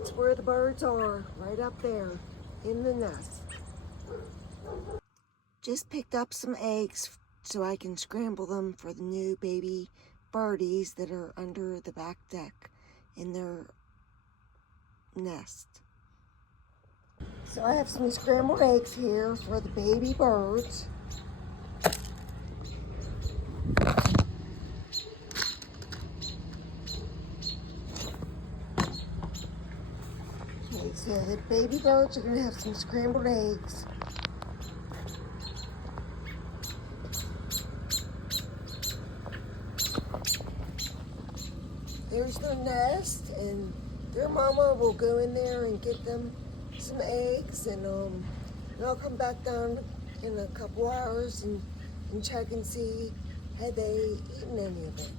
That's where the birds are, right up there in the nest. Just picked up some eggs so I can scramble them for the new baby birdies that are under the back deck in their nest. So I have some scrambled eggs here for the baby birds. Okay, so the baby birds are going to have some scrambled eggs. There's their nest, and their mama will go in there and get them some eggs, and I'll come back down in a couple hours and check and see had they eaten any of it.